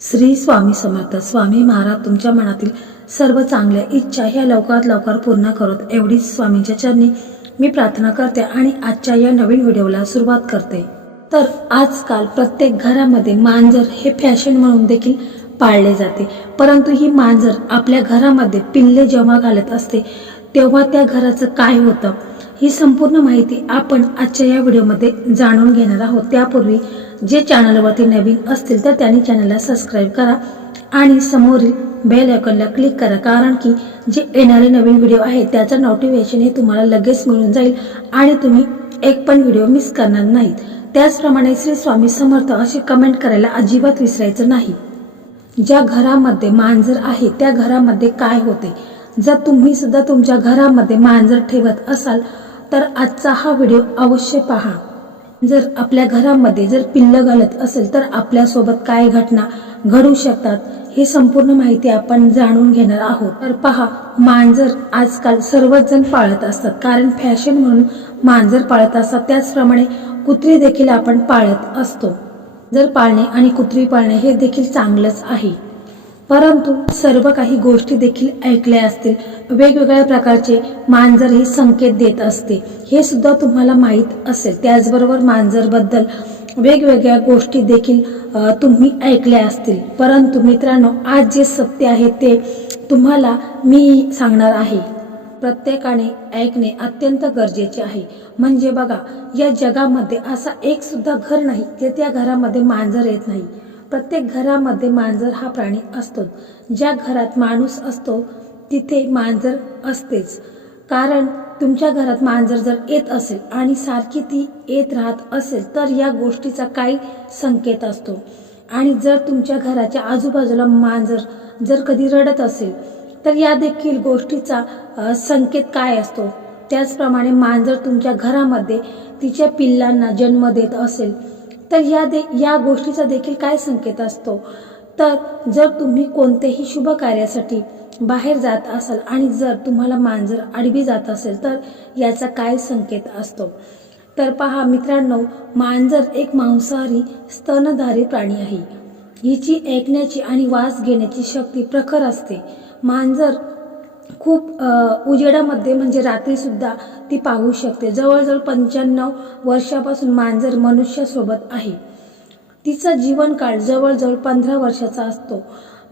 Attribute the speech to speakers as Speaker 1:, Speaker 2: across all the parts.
Speaker 1: श्री स्वामी समर्थ. स्वामी महाराज तुमच्या मनातील सर्व चांगल्या इच्छा ह्या लवकरात लवकर पूर्ण करत. एवढीच स्वामींच्या चरणी मी प्रार्थना करते आणि आजच्या या नवीन व्हिडिओला सुरुवात करते. तर आजकाल प्रत्येक घरामध्ये मांजर हे फॅशन म्हणून देखील पाळले जाते. परंतु ही मांजर आपल्या घरामध्ये पिल्ले जेव्हा घालत असते तेव्हा त्या घराचं काय होतं? ही संपूर्ण माहिती आपण आजच्या या व्हिडिओमध्ये जाणून घेणार आहोत. त्यापूर्वी जे चॅनलवरती नवीन असतील तर त्यांनी चॅनलला सबस्क्राईब करा आणि समोरील बेल आयकॉनला क्लिक करा कारण की जे येणारे नवीन व्हिडिओ आहे त्याचं नोटिफिकेशन हे तुम्हाला लगेच मिळून जाईल आणि तुम्ही एक पण व्हिडिओ मिस करणार नाहीत. त्याचप्रमाणे श्री स्वामी समर्थ असे कमेंट करायला अजिबात विसरायचं नाही. ज्या घरामध्ये मांजर आहे त्या घरामध्ये काय होते? जर तुम्ही सुद्धा तुमच्या घरामध्ये मांजर ठेवत असाल तर आजचा हा व्हिडिओ अवश्य पहा. जर आपल्या घरामध्ये जर पिल्लं घालत असेल तर आपल्यासोबत काय घटना घडू शकतात हे संपूर्ण माहिती आपण जाणून घेणार आहोत. तर पहा मांजर आजकाल सर्वच जण पाळत असतात. कारण फॅशन म्हणून मांजर पाळत असतात. त्याचप्रमाणे कुत्री देखील आपण पाळत असतो. जर पाळणे आणि कुत्री पाळणे हे देखील चांगलंच आहे. परंतु सर्व काही गोष्टी देखील ऐकल्या असतील. वेगवेगळ्या प्रकारचे मांजर हे संकेत देत असते. हे सुद्धा तुम्हाला माहीत असेल. त्याचबरोबर मांजरबद्दल वेगवेगळ्या गोष्टी देखील तुम्ही ऐकल्या असतील. परंतु मित्रांनो आज जे सत्य आहे ते तुम्हाला मी सांगणार आहे. प्रत्येकाने ऐकणे अत्यंत गरजेचे आहे. म्हणजे बघा या जगामध्ये असा एक सुद्धा घर नाही जे त्या घरामध्ये मांजर येत नाही. प्रत्येक घरामध्ये मांजर हा प्राणी असतो ज्या घरात माणूस असतो तिथे मांजर असतेच. कारण तुमच्या घरात मांजर जर येत असेल आणि सारखी ती येत राहत असेल तर या गोष्टीचा काही संकेत असतो. आणि जर तुमच्या घराच्या आजूबाजूला मांजर जर कधी रडत असेल तर या देखील गोष्टीचा संकेत काय असतो? त्याचप्रमाणे मांजर तुमच्या घरामध्ये तिच्या पिल्लांना जन्म देत असेल तर या दे या गोष्टीचा देखील काय संकेत असतो? तर जर तुम्ही कोणत्याही शुभ कार्यासाठी बाहेर जात असाल आणि जर तुम्हाला मांजर आडवी जात असेल तर याचा काय संकेत असतो? तर पहा मित्रांनो मांजर एक मांसाहारी स्तनधारी प्राणी आहे. हिची ऐकण्याची आणि वास घेण्याची शक्ती प्रखर असते. मांजर खूप उजेडामध्ये म्हणजे रात्रीसुद्धा ती पाहू शकते. जवळजवळ पंच्याण्णव वर्षापासून मांजर मनुष्यासोबत आहे. तिचा जीवनकाळ जवळजवळ पंधरा वर्षाचा असतो.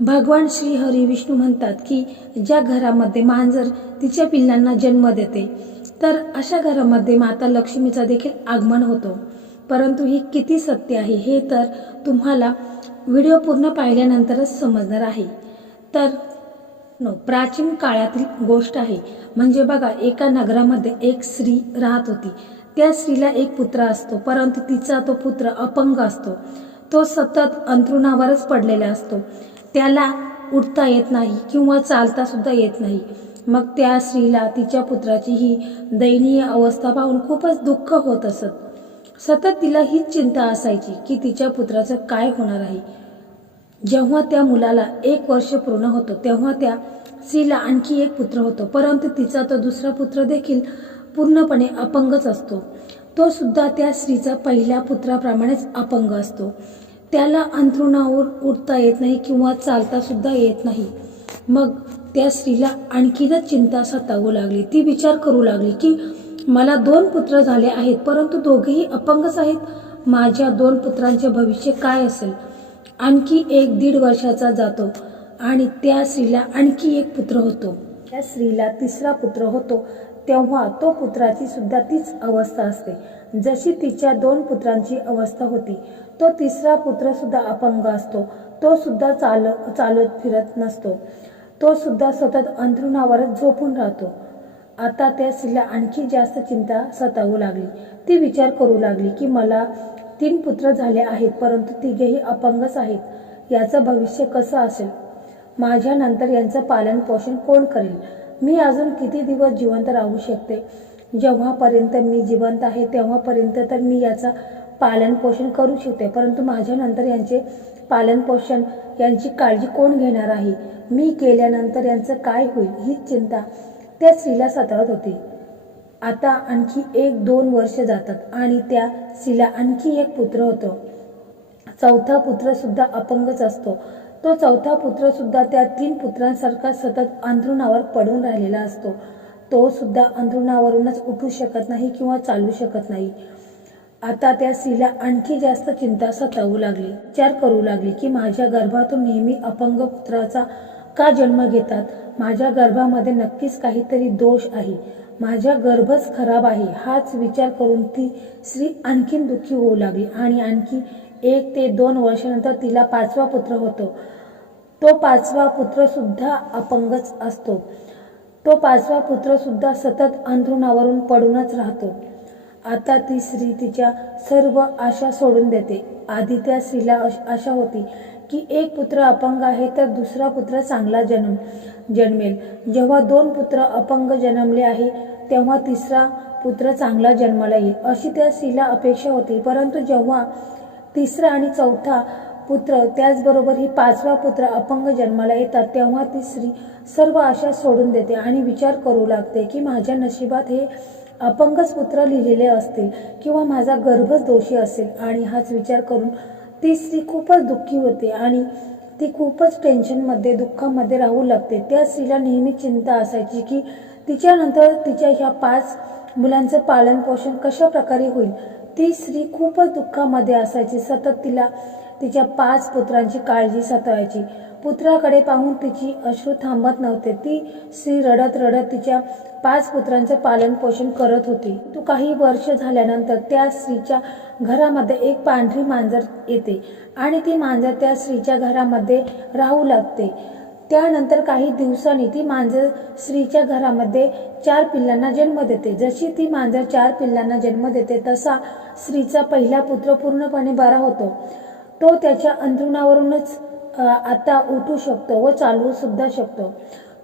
Speaker 1: भगवान श्री हरी विष्णू म्हणतात की ज्या घरामध्ये मांजर तिच्या पिल्लांना जन्म देते तर अशा घरामध्ये माता लक्ष्मीचा देखील आगमन होतो. परंतु ही किती सत्य आहे हे तर तुम्हाला व्हिडिओ पूर्ण पाहिल्यानंतरच समजणार आहे. तर नो प्राचीन काळातील गोष्ट आहे. म्हणजे बघा एका नगरामध्ये एक स्त्री राहत होती. त्या स्त्रीला एक पुत्र असतो परंतु तिचा तो पुत्र अपंग असतो. तो सतत अंथरुणावरच पडलेला असतो. त्याला उठता येत नाही किंवा चालता सुद्धा येत नाही. मग त्या स्त्रीला तिच्या पुत्राची ही दयनीय अवस्था पाहून खूपच दुःख होत असत. सतत तिला हीच चिंता असायची की तिच्या पुत्राचं काय होणार आहे. जेव्हा त्या मुलाला एक वर्ष पूर्ण होतो तेव्हा त्या स्त्रीला आणखी एक पुत्र होतो. परंतु तिचा तो दुसरा पुत्र देखील पूर्णपणे अपंगच असतो. तो सुद्धा त्या स्त्रीचा पहिल्या पुत्राप्रमाणेच अपंग असतो. त्याला अंथरुणावर उठता येत नाही किंवा चालता सुद्धा येत नाही. मग त्या स्त्रीला आणखीनच चिंता सतावू लागली. ती विचार करू लागली की मला दोन पुत्र झाले आहेत परंतु दोघेही अपंगच आहेत. माझ्या दोन पुत्रांचे भविष्य काय असेल? आणखी एक दीड वर्षाचा जातो आणि त्या स्त्रीला आणखी एक पुत्र होतो. त्या स्त्रीला तिसरा पुत्र होतो. तेव्हा तो पुत्राची सुद्धा तीच अवस्था असते. जशी तिच्या दोन पुत्रांची अवस्था होती तो तिसरा पुत्र सुद्धा अपंग असतो. तो सुद्धा चाल चालत फिरत नसतो. तो सुद्धा सतत अंथरुणावरच झोपून राहतो. आता त्या स्त्रीला आणखी जास्त चिंता सतावू लागली. ती विचार करू लागली की मला तीन पुत्र झाले आहेत परंतु तिघेही अपंगच आहेत. याचं भविष्य कसं असेल? माझ्यानंतर यांचं पालन पोषण कोण करेल? मी अजून किती दिवस जिवंत राहू शकते? जेव्हापर्यंत मी जिवंत आहे तेव्हापर्यंत तर मी याचा पालन पोषण करू शकते. परंतु माझ्यानंतर यांचे पालन पोषण यांची काळजी कोण घेणार आहे? मी केल्यानंतर यांचं काय होईल हीच चिंता त्या स्त्रीला सतावत होती. आता आणखी एक दोन वर्ष जातात आणि त्या स्त्रीला आणखी एक पुत्र होतो. चौथा पुत्र सुद्धा अपंगच असतो. तो चौथा पुत्र सुद्धा त्या तीन पुत्रांसारखा सतत अंथरुणावर पडून राहिलेला असतो. तो सुद्धा अंथरुणावरूनच उठू शकत नाही किंवा चालू शकत नाही. आता त्या स्त्रीला आणखी जास्त चिंता सतावू लागली विचार करू लागली की माझ्या गर्भातून नेहमी अपंग पुत्राचा का जन्म घेतात? माझ्या गर्भामध्ये नक्कीच काहीतरी दोष आहे. माझ्या गर्भच खराब आहे हाच विचार करून ती स्त्री आणखीन दुःखी होऊ लागली आणि आणखी एक ते दोन वर्षानंतर तिला पाचवा पुत्र होतो. तो पाचवा पुत्रसुद्धा अपंगच असतो. तो पाचवा पुत्रसुद्धा सतत अंथरुणावरून पडूनच राहतो. आता ती स्त्री तिच्या सर्व आशा सोडून देते. आधी त्या स्त्रीला अश- आशा होती की एक पुत्र अपंग आहे तर दुसरा पुत्र चांगला जन्म जन्मेल. जेव्हा दोन पुत्र अपंग जन्मले आहे तेव्हा तिसरा पुत्र चांगला जन्माला येईल. अशी त्या स्त्रीला अपेक्षा होती. परंतु जेव्हा तिसरा आणि चौथा पुत्र त्याचबरोबर ही पाचवा पुत्र अपंग जन्माला येतात तेव्हा ती स्त्री सर्व आशा सोडून देते आणि विचार करू लागते की माझ्या नशिबात हे अपंगच पुत्र लिहिलेले असतील किंवा माझा गर्भच दोषी असेल आणि हाच विचार करून ती स्त्री खूपच दुःखी होते आणि ती खूपच टेन्शनमध्ये दुःखामध्ये राहू लागते. त्या स्त्रीला नेहमी चिंता असायची की तिच्यानंतर तिच्या ह्या पाच मुलांचं पालनपोषण कशा प्रकारे होईल? ती स्त्री खूपच दुःखामध्ये असायची. सतत तिला तिच्या पाच पुत्रांची काळजी सतवायची पुत्राकडे पाहून तिची अश्रू थांबत नव्हते. ती स्त्री रडत रडत तिच्या पाच पुत्रांचं पालन पोषण करत होती. तो काही वर्ष झाल्यानंतर त्या स्त्रीच्या घरामध्ये एक पांढरी मांजर येते आणि ती मांजर त्या स्त्रीच्या घरामध्ये राहू लागते. त्यानंतर काही दिवसांनी ती मांजर स्त्रीच्या घरामध्ये चार पिल्लांना जन्म देते. जशी ती मांजर चार पिल्लांना जन्म देते तसा स्त्रीचा पहिला पुत्र पूर्णपणे बरा होतो. तो त्याच्या अंथरुणावरूनच आता उठू शकतो व चालवू सुद्धा शकतो.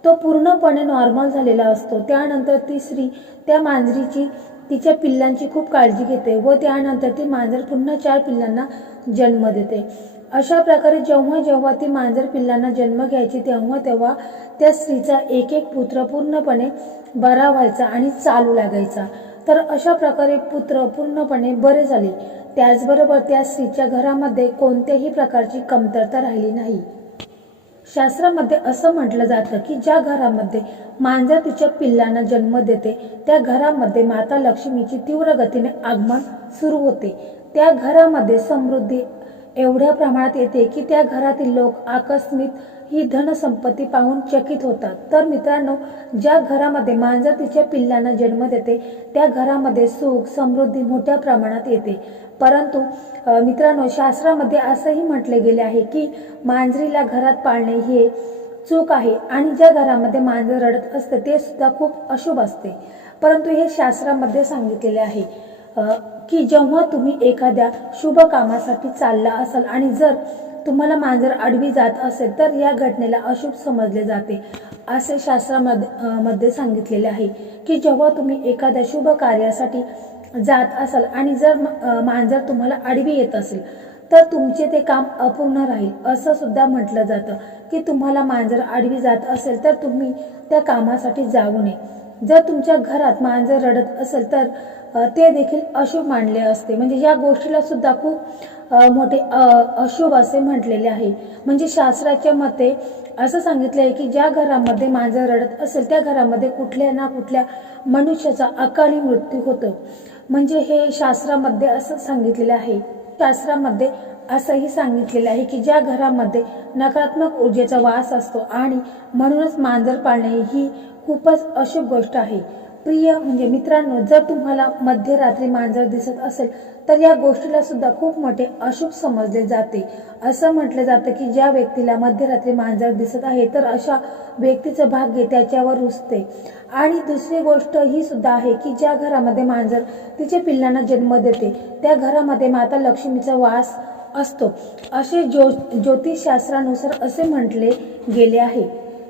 Speaker 1: तो पूर्णपणे नॉर्मल झालेला असतो. त्यानंतर ती स्त्री त्या मांजरीची तिच्या पिल्लांची खूप काळजी घेते व त्यानंतर ती मांजर पुन्हा चार पिल्लांना जन्म देते. अशा प्रकारे जेव्हा जेव्हा ती मांजर पिल्लांना जन्म घ्यायची तेव्हा तेव्हा त्या स्त्रीचा एक एक पुत्र पूर्णपणे बरा व्हायचा आणि चालू लागायचा. तर अशा प्रकारे पुत्र पूर्णपणे बरे झाले. त्याचबरोबर त्या स्त्रीच्या घरामध्ये कोणत्याही प्रकारची कमतरता राहिली नाही. शास्त्रामध्ये असं म्हटलं जातं की ज्या घरामध्ये मांजर तिच्या पिल्लांना जन्म देते त्या घरामध्ये माता लक्ष्मीची तीव्र गतीने आगमन सुरू होते. त्या घरामध्ये समृद्धी एवढ्या प्रमाणात येते की त्या घरातील लोक आकस्मिक ही धनसंपत्ती पाहून चकित होतात. तर मित्रांनो ज्या घरामध्ये मांजर तिच्या पिल्लांना जन्म देते त्या घरामध्ये सुख समृद्धी मोठ्या प्रमाणात येते. परंतु मित्रांनो शास्त्रामध्ये असंही म्हटले गेले आहे की मांजरीला घरात पाळणे हे चूक आहे आणि ज्या घरामध्ये मांजर रडत असते ते सुद्धा खूप अशुभ असते. परंतु हे शास्त्रामध्ये सांगितलेले आहे की जेव्हा तुम्ही एखाद्या शुभ कामासाठी चालला असाल आणि जर तुम्हाला मांजर आडवी जात असेल तर या घटनेला अशुभ समजले जाते असे शास्त्रामध्ये मध्ये सांगितलेले आहे की जेव्हा तुम्ही एखाद्या शुभ कार्यासाठी जात असाल आणि जर मांजर तुम्हाला आडवी येत असेल तर तुमचे ते काम अपूर्ण राहील. असं सुद्धा म्हटलं जातं की तुम्हाला मांजर आडवी जात असेल तर तुम्ही त्या कामासाठी जाऊ नये. जर तुमच्या घरात मांजर रडत असेल तर ते देखील अशुभ मानले असते. म्हणजे या गोष्टीला सुद्धा खूप मोठे अशुभ असे म्हटलेले आहे. म्हणजे शास्त्राच्या मते असं सांगितलं आहे की ज्या घरामध्ये मांजर रडत असेल त्या घरामध्ये कुठल्या ना कुठल्या मनुष्याचा अकाली मृत्यू होतो. म्हणजे हे शास्त्रामध्ये असं सांगितलेलं आहे. शास्त्रामध्ये असंही सांगितलेलं आहे की ज्या घरामध्ये नकारात्मक ऊर्जेचा वास असतो आणि म्हणूनच मांजर पाळणे ही खूपच अशुभ गोष्ट आहे. प्रिय म्हणजे मित्रांनो जर तुम्हाला मध्यरात्री मांजर दिसत असेल तर या गोष्टीला सुद्धा खूप मोठे अशुभ समजले जाते. असं म्हटलं जातं की ज्या व्यक्तीला मध्यरात्री मांजर दिसत आहे तर अशा व्यक्तीचं भाग्य त्याच्यावर रुजते. आणि दुसरी गोष्ट ही सुद्धा आहे की ज्या घरामध्ये मांजर तिच्या पिल्लांना जन्म देते त्या घरामध्ये माता लक्ष्मीचा वास असतो. असे ज्यो ज्योतिषशास्त्रानुसार असे म्हटले गेले आहे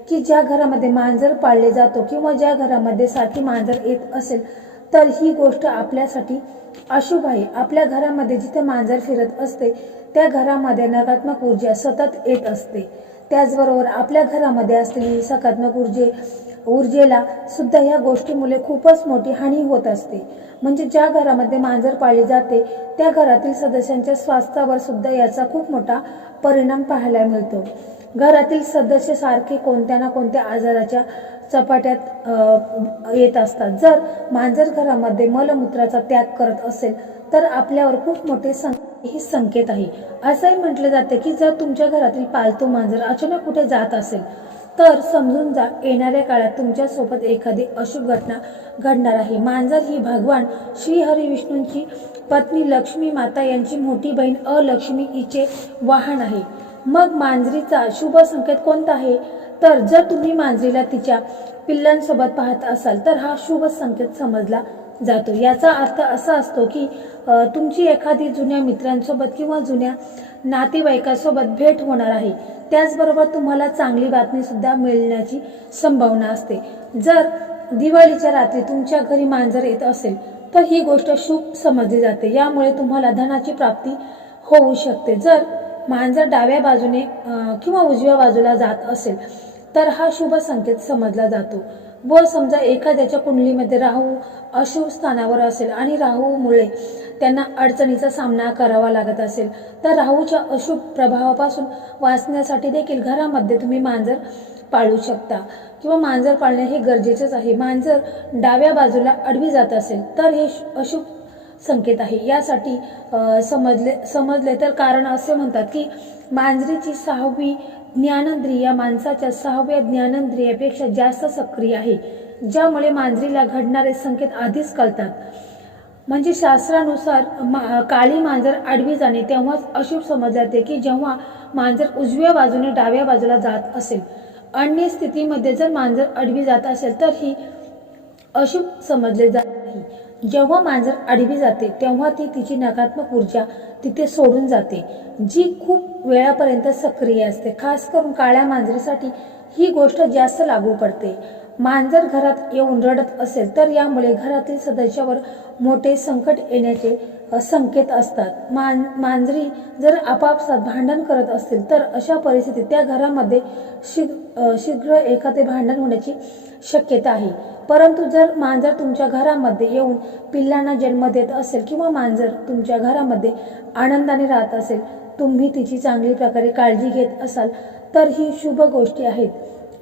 Speaker 1: की ज्या घरामध्ये मांजर पाळले जातो किंवा ज्या घरामध्ये सारखी मांजर येत असेल तर ही गोष्ट आपल्यासाठी अशुभ आहे. आपल्या घरामध्ये जिथे मांजर फिरत असते त्या घरामध्ये नकारात्मक ऊर्जा सतत येत असते. त्याचबरोबर आपल्या घरामध्ये असलेली सकारात्मक ऊर्जे ऊर्जेला सुद्धा या गोष्टीमुळे खूपच मोठी हानी होत असते. म्हणजे ज्या घरामध्ये मांजर पाळली जाते त्या घरातील सदस्यांच्या स्वास्थ्यावर सुद्धा याचा खूप मोठा परिणाम पाहायला मिळतो. घरातील सदस्य सारखे कोणत्या ना कोणत्या आजाराच्या चपाट्यात येत असतात. जर मांजर घरामध्ये मलमूत्राचा त्याग करत असेल तर आपल्यावर खूप मोठे सं हे संकेत आहे. असंही म्हटले जाते की जर तुमच्या घरातील पालतू मांजर अचानक कुठे जात असेल तर समजून जा येणाऱ्या काळात तुमच्यासोबत एखादी अशुभ घटना घडणार आहे. मांजर ही भगवान श्री हरी विष्णूंची पत्नी लक्ष्मी माता यांची मोठी बहीण अलक्ष्मी हिचे वाहन आहे. मग मांजरीचा शुभ संकेत कोणता आहे? तर जर तुम्ही मांजरीला तिच्या पिल्लांसोबत पाहत असाल तर हा शुभ संकेत समजला जातो. याचा अर्थ असा असतो की तुमची एखादी जुन्या मित्रांसोबत किंवा जुन्या नातेवाईकासोबत भेट होणार आहे. त्याचबरोबर तुम्हाला चांगली बातमीसुद्धा मिळण्याची संभावना असते. जर दिवाळीच्या रात्री तुमच्या घरी मांजर येत असेल तर ही गोष्ट शुभ समजली जाते. यामुळे तुम्हाला धनाची प्राप्ती होऊ शकते. जर मांजर डाव्या बाजूने किंवा उजव्या बाजूला जात असेल तर हा शुभ संकेत समजला जातो. व समजा एखाद्याच्या कुंडलीमध्ये राहू अशुभ स्थानावर असेल आणि राहूमुळे त्यांना अडचणीचा सामना करावा लागत असेल तर राहूच्या अशुभ प्रभावापासून वाचण्यासाठी देखील घरामध्ये तुम्ही मांजर पाळू शकता. किंवा मांजर पाळणे हे गरजेचेच आहे. मांजर डाव्या बाजूला आडवी जात असेल तर हे श- अशुभ संकेत आहे. यासाठी समजले समजले तर कारण असे म्हणतात की मांजरीची सहावी ज्ञानेंद्रिय माणसाच्या सहाव्या ज्ञानेंद्रियापेक्षा जास्त सक्रिय आहे ज्यामुळे मांजरीला घडणारे संकेत आधीच कळतात. म्हणजे शास्त्रानुसार मा- काळी मांजर आडवी जाणे तेव्हाच अशुभ समजले जाते की जेव्हा मांजर उजव्या बाजूने डाव्या बाजूला जात असेल. अन्य स्थितीमध्ये जर मांजर आडवी जात असेल तर ही अशुभ समजले जात नाही. जेव्हा मांजर आडवी जाते तेव्हा ती तिची नकारात्मक ऊर्जा तिथे सोडून जाते जी खूप वेळापर्यंत सक्रिय असते. खास करून काळ्या मांजरीसाठी ही गोष्ट जास्त लागू पडते. मांजर घरात येऊन रडत असेल तर यामुळे घरातील सदस्यावर मोठे संकट येण्याचे संकेत असतात. मान मांजरी जर आपापसात भांडण करत असतील तर अशा परिस्थितीत त्या घरामध्ये शीघ शीघ्र एखादे भांडण होण्याची शक्यता आहे. परंतु जर मांजर तुमच्या घरामध्ये येऊन पिल्लांना जन्म देत असेल किंवा मांजर तुमच्या घरामध्ये आनंदाने राहत असेल तुम्ही तिची चांगली प्रकारे काळजी घेत असाल तर ही शुभ गोष्टी आहेत.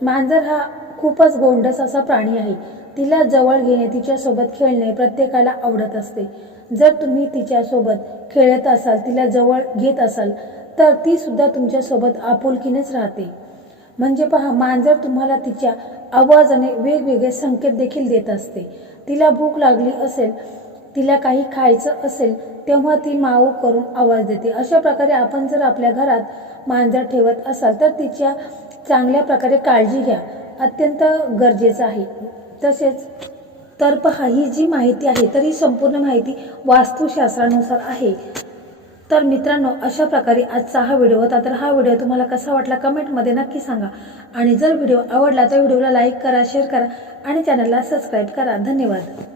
Speaker 1: मांजर हा खूपच गोंडस असा प्राणी आहे. तिला जवळ घेणे तिच्यासोबत खेळणे प्रत्येकाला आवडत असते. जर तुम्ही तिच्यासोबत खेळत असाल तिला जवळ घेत असाल तर ती सुद्धा तुमच्यासोबत आपुलकीनेच राहते. म्हणजे पहा मांजर तुम्हाला तिच्या आवाजाने वेगवेगळे संकेत देखील देत असते. तिला भूक लागली असेल तिला काही खायचं असेल तेव्हा ती माऊ करून आवाज देते. अशा प्रकारे आपण जर आपल्या घरात मांजर ठेवत असाल तर तिच्या चांगल्या प्रकारे काळजी घ्या. अत्यंत गरजेचं आहे. तसेच तर पहा ही जी माहिती आहे तर ही संपूर्ण माहिती वास्तुशास्त्रानुसार आहे. तर मित्रांनो अशा प्रकारे आजचा हा व्हिडिओ होता. तर हा व्हिडिओ तुम्हाला कसा वाटला कमेंटमध्ये नक्की सांगा. आणि जर व्हिडिओ आवडला तर व्हिडिओला लाईक करा शेअर करा आणि चॅनलला सबस्क्राईब करा. धन्यवाद.